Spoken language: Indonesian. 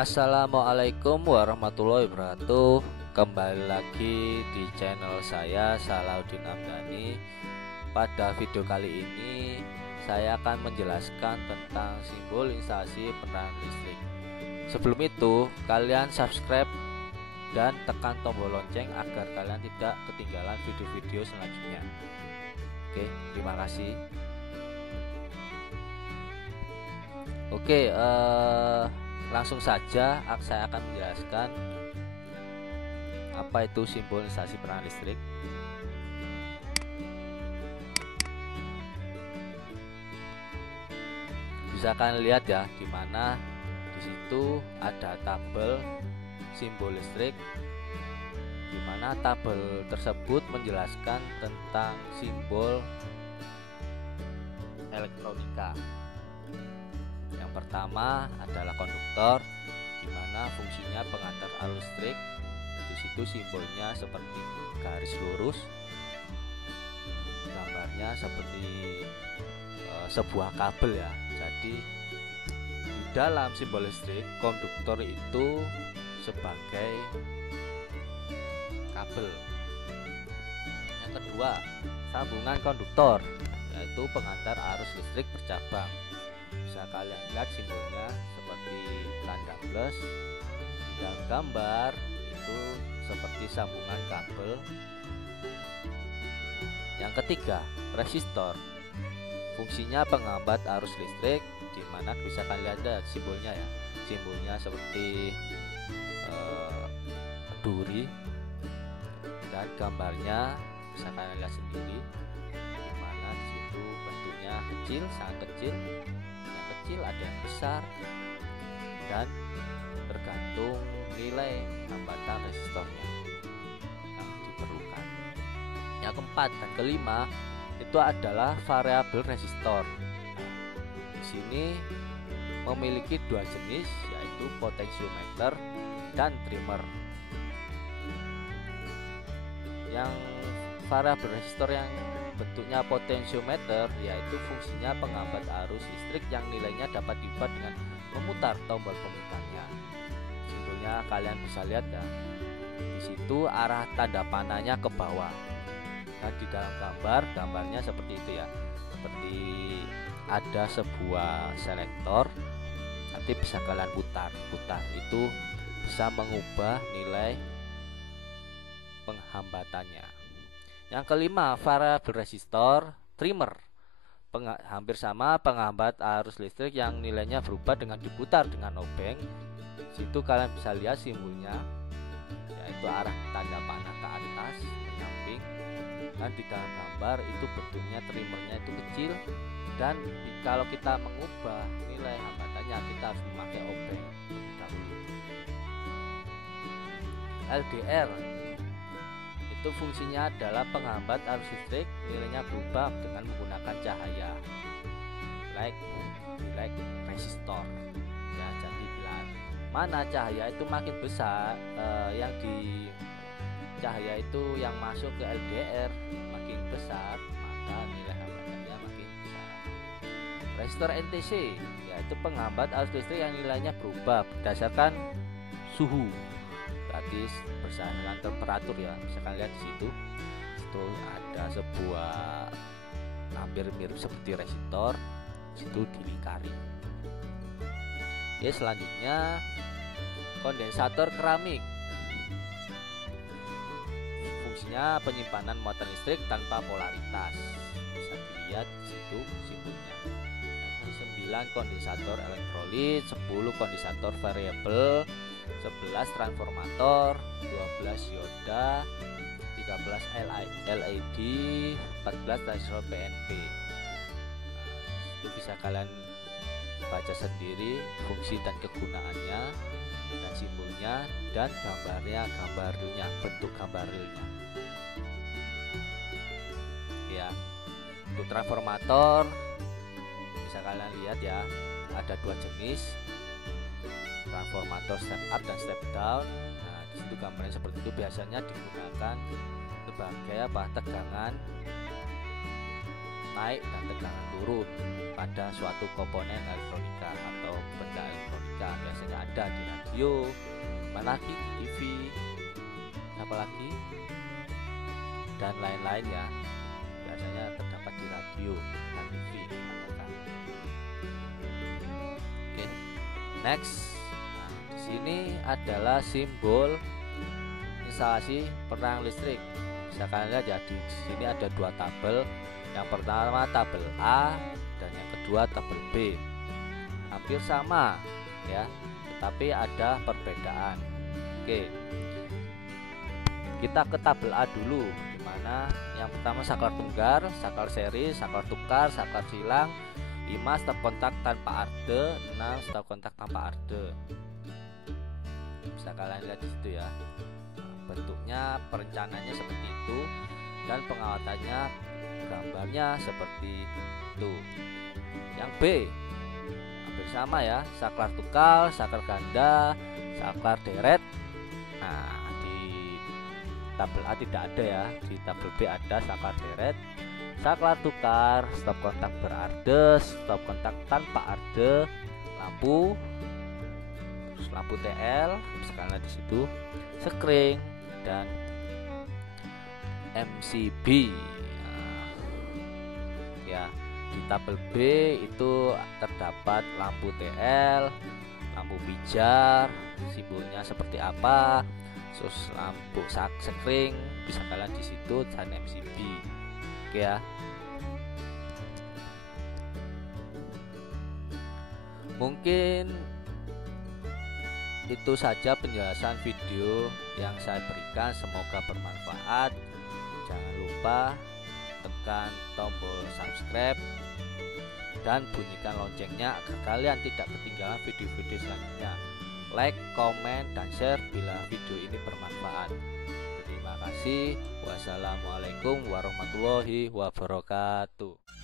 Assalamualaikum warahmatullahi wabarakatuh. Kembali lagi di channel saya, Salahuddin Amdani. Pada video kali ini saya akan menjelaskan tentang simbol instalasi penerangan listrik. Sebelum itu, kalian subscribe dan tekan tombol lonceng agar kalian tidak ketinggalan video-video selanjutnya. Oke, terima kasih. Oke, langsung saja saya akan menjelaskan apa itu simbol instalasi penerangan listrik. Bisa kalian lihat ya, di mana di situ ada tabel simbol listrik, di mana tabel tersebut menjelaskan tentang simbol elektronika. Yang pertama adalah konduktor, di mana fungsinya pengantar arus listrik. Di situ simbolnya seperti garis lurus, gambarnya seperti sebuah kabel ya. Jadi di dalam simbol listrik, konduktor itu sebagai kabel. Yang kedua, sambungan konduktor, yaitu pengantar arus listrik bercabang. Bisa kalian lihat simbolnya seperti tanda plus. Di dalam gambar itu seperti sambungan kabel. Yang ketiga, resistor, fungsinya penghambat arus listrik, di mana bisa kalian lihat simbolnya ya, simbolnya seperti duri, dan gambarnya bisa kalian lihat sendiri, di mana di situ bentuknya kecil, sangat kecil. Ada yang besar, dan tergantung nilai hambatan resistornya yang diperlukan. Yang keempat dan kelima itu adalah variabel resistor. Di sini memiliki dua jenis, yaitu potensiometer dan trimmer. Yang variabel resistor yang bentuknya potensiometer, yaitu fungsinya penghambat arus listrik yang nilainya dapat diubah dengan memutar tombol pemutarnya. Simbolnya kalian bisa lihat ya, di situ arah tanda panahnya ke bawah. Nah, di dalam gambarnya seperti itu ya, seperti ada sebuah selektor, nanti bisa kalian putar itu bisa mengubah nilai penghambatannya. Yang kelima, variabel resistor trimmer, hampir sama penghambat arus listrik yang nilainya berubah dengan diputar dengan obeng. Situ kalian bisa lihat simbolnya, yaitu arah tanda panah ke atas menyamping, dan di dalam gambar itu bentuknya trimmernya itu kecil, dan kalau kita mengubah nilai hambatannya kita harus memakai obeng terlebih dahulu. LDR itu fungsinya adalah penghambat arus listrik, nilainya berubah dengan menggunakan cahaya, like resistor ya. Jadi bila mana cahaya itu makin besar, yang di cahaya itu yang masuk ke LDR makin besar, maka nilai hambatannya makin besar. Resistor NTC yaitu penghambat arus listrik yang nilainya berubah berdasarkan suhu, berarti berdasarkan temperatur ya. Bisa kalian lihat di situ ada sebuah hampir mirip seperti resistor, situ dilingkari. Oke, selanjutnya kondensator keramik, fungsinya penyimpanan muatan listrik tanpa polaritas. Bisa dilihat di situ simbolnya. 9 kondensator elektrolit, 10 kondensator variabel, 11 transformator, 12 dioda, 13 LED, 14 transistor PNP. Itu bisa kalian baca sendiri fungsi dan kegunaannya, dan simbolnya, dan gambar realnya, bentuk gambar realnya. Ya, untuk transformator bisa kalian lihat ya, ada dua jenis, transformator step up dan step down. Nah, di situ gambarnya seperti itu, biasanya digunakan sebagai tegangan naik dan tegangan turun pada suatu komponen elektronika atau benda elektronika. Biasanya ada di radio, mana lagi di TV, apa lagi, dan lain-lain ya. Biasanya terdapat di radio dan TV. Oke, next. Nah, di sini adalah simbol instalasi perang listrik. Bisa kalian lihat ya, di sini ada dua tabel. Yang pertama tabel A dan yang kedua tabel B. Hampir sama ya, tetapi ada perbedaan. Oke, kita ke tabel A dulu, dimana yang pertama saklar tunggal, saklar seri, saklar tukar, saklar silang. 5 stop kontak tanpa arde, 6 stop kontak tanpa arde. Bisa kalian lihat di situ ya. Bentuknya, perencanaannya seperti itu, dan pengawatannya, gambarnya seperti itu. Yang B hampir sama ya, saklar tukal, saklar ganda, saklar deret. Nah, di tabel A tidak ada ya, di tabel B ada saklar deret, saklar tukar, stop kontak berarde, stop kontak tanpa arde, lampu, terus lampu TL, misalkan di situ, sekring, dan MCB. Nah, ya, di tabel B itu terdapat lampu TL, lampu pijar, simbolnya seperti apa, terus lampu sekring, bisa kalian di situ, dan MCB. Oke ya. Mungkin itu saja penjelasan video yang saya berikan, semoga bermanfaat. Jangan lupa tekan tombol subscribe dan bunyikan loncengnya agar kalian tidak ketinggalan video-video selanjutnya. Like, komen, dan share bila video ini bermanfaat. Terima kasih. Wassalamualaikum warahmatullahi wabarakatuh.